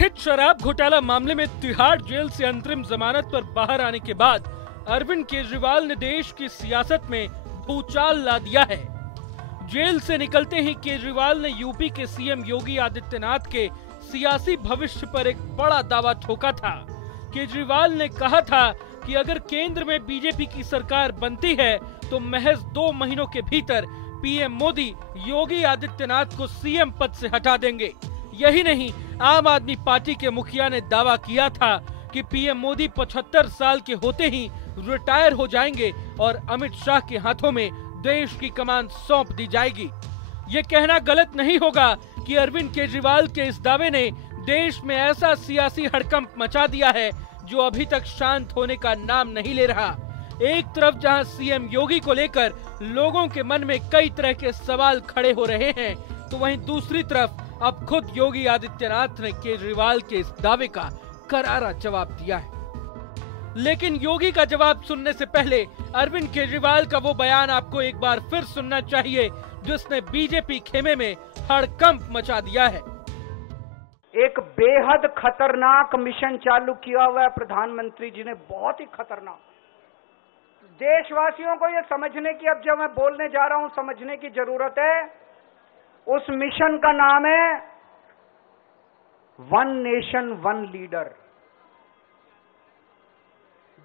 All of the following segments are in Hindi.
कथित शराब घोटाला मामले में तिहाड़ जेल से अंतरिम जमानत पर बाहर आने के बाद अरविंद केजरीवाल ने देश की सियासत में भूचाल ला दिया है। जेल से निकलते ही केजरीवाल ने यूपी के सीएम योगी आदित्यनाथ के सियासी भविष्य पर एक बड़ा दावा ठोका था। केजरीवाल ने कहा था कि अगर केंद्र में बीजेपी की सरकार बनती है तो महज 2 महीनों के भीतर पीएम मोदी योगी आदित्यनाथ को सीएम पद से हटा देंगे। यही नहीं, आम आदमी पार्टी के मुखिया ने दावा किया था कि पीएम मोदी 75 साल के होते ही रिटायर हो जाएंगे और अमित शाह के हाथों में देश की कमान सौंप दी जाएगी। ये कहना गलत नहीं होगा कि अरविंद केजरीवाल के इस दावे ने देश में ऐसा सियासी हड़कंप मचा दिया है जो अभी तक शांत होने का नाम नहीं ले रहा। एक तरफ जहां सीएम योगी को लेकर लोगों के मन में कई तरह के सवाल खड़े हो रहे हैं, तो वहीं दूसरी तरफ अब खुद योगी आदित्यनाथ ने केजरीवाल के इस दावे का करारा जवाब दिया है। लेकिन योगी का जवाब सुनने से पहले अरविंद केजरीवाल का वो बयान आपको एक बार फिर सुनना चाहिए जिसने बीजेपी खेमे में हड़कंप मचा दिया है। एक बेहद खतरनाक मिशन चालू किया हुआ है प्रधानमंत्री जी ने, बहुत ही खतरनाक। देशवासियों को ये समझने की, अब जब मैं बोलने जा रहा हूं, समझने की जरूरत है। उस मिशन का नाम है वन नेशन वन लीडर।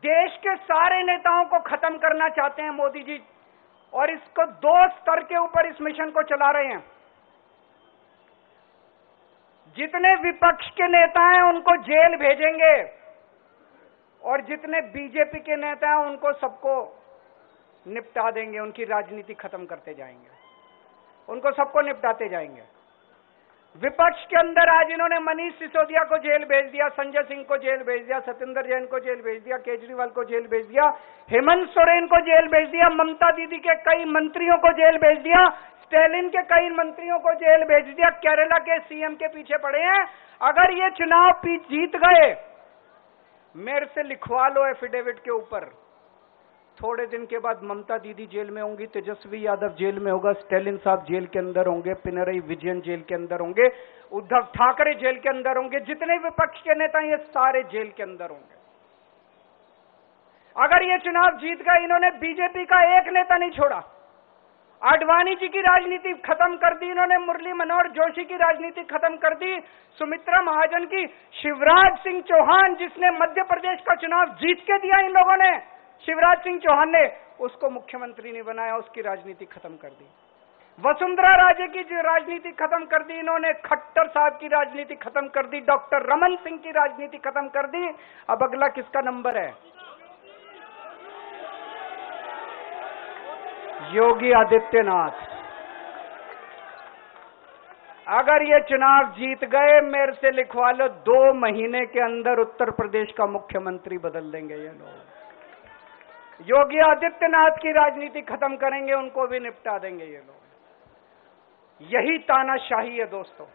देश के सारे नेताओं को खत्म करना चाहते हैं मोदी जी, और इसको 2 स्तर के ऊपर इस मिशन को चला रहे हैं। जितने विपक्ष के नेता हैं उनको जेल भेजेंगे, और जितने बीजेपी के नेता हैं उनको सबको निपटा देंगे, उनकी राजनीति खत्म करते जाएंगे, उनको सबको निपटाते जाएंगे। विपक्ष के अंदर आज इन्होंने मनीष सिसोदिया को जेल भेज दिया, संजय सिंह को जेल भेज दिया, सत्येंद्र जैन को जेल भेज दिया, केजरीवाल को जेल भेज दिया, हेमंत सोरेन को जेल भेज दिया, ममता दीदी के कई मंत्रियों को जेल भेज दिया, स्टैलिन के कई मंत्रियों को जेल भेज दिया, केरला के सीएम के पीछे पड़े हैं। अगर ये चुनाव जीत गए, मेरे से लिखवा लो एफिडेविट के ऊपर, थोड़े दिन के बाद ममता दीदी जेल में होंगी, तेजस्वी यादव जेल में होगा, स्टैलिन साहब जेल के अंदर होंगे, पिनरई विजयन जेल के अंदर होंगे, उद्धव ठाकरे जेल के अंदर होंगे, जितने विपक्ष के नेता ये सारे जेल के अंदर होंगे। अगर ये चुनाव जीत गए, इन्होंने बीजेपी का एक नेता नहीं छोड़ा। आडवाणी जी की राजनीति खत्म कर दी इन्होंने, मुरली मनोहर जोशी की राजनीति खत्म कर दी, सुमित्रा महाजन की, शिवराज सिंह चौहान जिसने मध्य प्रदेश का चुनाव जीत के दिया इन लोगों ने, शिवराज सिंह चौहान ने उसको मुख्यमंत्री नहीं बनाया, उसकी राजनीति खत्म कर दी। वसुंधरा राजे की राजनीति खत्म कर दी इन्होंने, खट्टर साहब की राजनीति खत्म कर दी, डॉक्टर रमन सिंह की राजनीति खत्म कर दी। अब अगला किसका नंबर है? योगी आदित्यनाथ। अगर ये चुनाव जीत गए, मेरे से लिखवा लो, 2 महीने के अंदर उत्तर प्रदेश का मुख्यमंत्री बदल देंगे ये लोग। योगी आदित्यनाथ की राजनीति खत्म करेंगे, उनको भी निपटा देंगे ये लोग। यही तानाशाही है दोस्तों।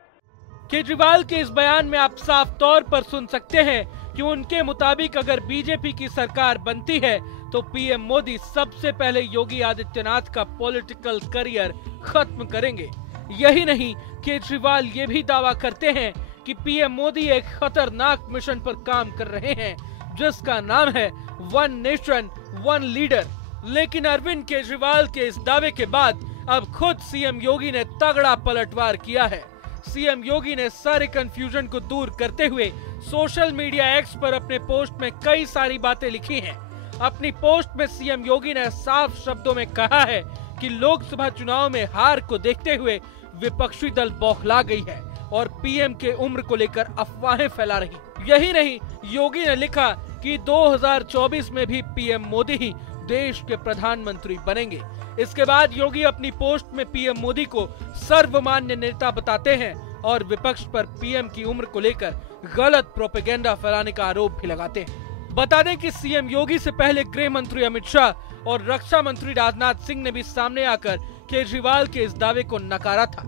केजरीवाल के इस बयान में आप साफ तौर पर सुन सकते हैं कि उनके मुताबिक अगर बीजेपी की सरकार बनती है तो पीएम मोदी सबसे पहले योगी आदित्यनाथ का पॉलिटिकल करियर खत्म करेंगे। यही नहीं, केजरीवाल ये भी दावा करते हैं कि पीएम मोदी एक खतरनाक मिशन पर काम कर रहे हैं जिसका नाम है वन नेशन वन लीडर। लेकिन अरविंद केजरीवाल के इस दावे के बाद अब खुद सीएम योगी ने तगड़ा पलटवार किया है। सीएम योगी ने सारे कंफ्यूजन को दूर करते हुए सोशल मीडिया एक्स पर अपने पोस्ट में कई सारी बातें लिखी हैं। अपनी पोस्ट में सीएम योगी ने साफ शब्दों में कहा है कि लोकसभा चुनाव में हार को देखते हुए विपक्षी दल बौखला गई है और पीएम के उम्र को लेकर अफवाहें फैला रही। यही नहीं, योगी ने लिखा कि 2024 में भी पीएम मोदी ही देश के प्रधानमंत्री बनेंगे। इसके बाद योगी अपनी पोस्ट में पीएम मोदी को सर्वमान्य नेता बताते हैं और विपक्ष पर पीएम की उम्र को लेकर गलत प्रोपेगेंडा फैलाने का आरोप भी लगाते हैं। बता दें कि सीएम योगी से पहले गृह मंत्री अमित शाह और रक्षा मंत्री राजनाथ सिंह ने भी सामने आकर केजरीवाल के इस दावे को नकारा था।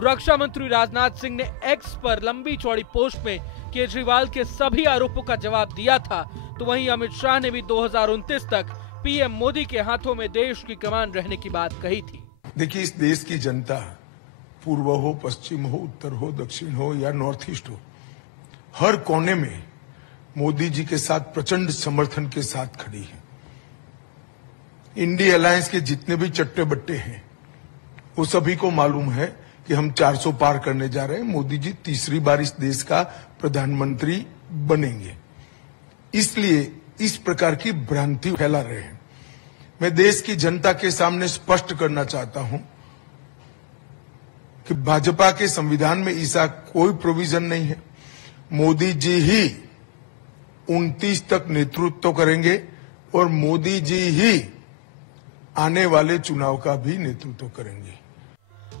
रक्षा मंत्री राजनाथ सिंह ने एक्स पर लंबी चौड़ी पोस्ट में केजरीवाल के सभी आरोपों का जवाब दिया था, तो वहीं अमित शाह ने भी 2029 तक पीएम मोदी के हाथों में देश की कमान रहने की बात कही थी। देखिए, इस देश की जनता पूर्व हो, पश्चिम हो, उत्तर हो, दक्षिण हो या नॉर्थ ईस्ट हो, हर कोने में मोदी जी के साथ प्रचंड समर्थन के साथ खड़ी है। इंडी अलायंस के जितने भी चट्टे बट्टे हैं वो सभी को मालूम है कि हम 400 पार करने जा रहे हैं। मोदी जी तीसरी बार इस देश का प्रधानमंत्री बनेंगे, इसलिए इस प्रकार की भ्रांति फैला रहे हैं। मैं देश की जनता के सामने स्पष्ट करना चाहता हूं कि भाजपा के संविधान में ऐसा कोई प्रोविजन नहीं है। मोदी जी ही 29 तक नेतृत्व करेंगे और मोदी जी ही आने वाले चुनाव का भी नेतृत्व करेंगे।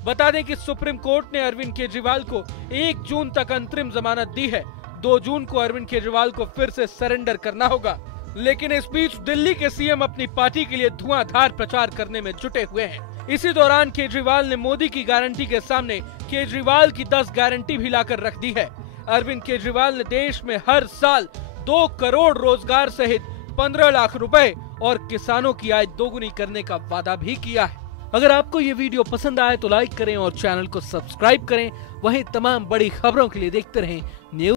बता दें कि सुप्रीम कोर्ट ने अरविंद केजरीवाल को 1 जून तक अंतरिम जमानत दी है। 2 जून को अरविंद केजरीवाल को फिर से सरेंडर करना होगा। लेकिन इस बीच दिल्ली के सीएम अपनी पार्टी के लिए धुआंधार प्रचार करने में जुटे हुए हैं। इसी दौरान केजरीवाल ने मोदी की गारंटी के सामने केजरीवाल की 10 गारंटी भी लाकर रख दी है। अरविंद केजरीवाल ने देश में हर साल 2 करोड़ रोजगार सहित 15 लाख रुपए और किसानों की आय दोगुनी करने का वादा भी किया है। अगर आपको ये वीडियो पसंद आए तो लाइक करें और चैनल को सब्सक्राइब करें। वहीं तमाम बड़ी खबरों के लिए देखते रहें न्यूज़।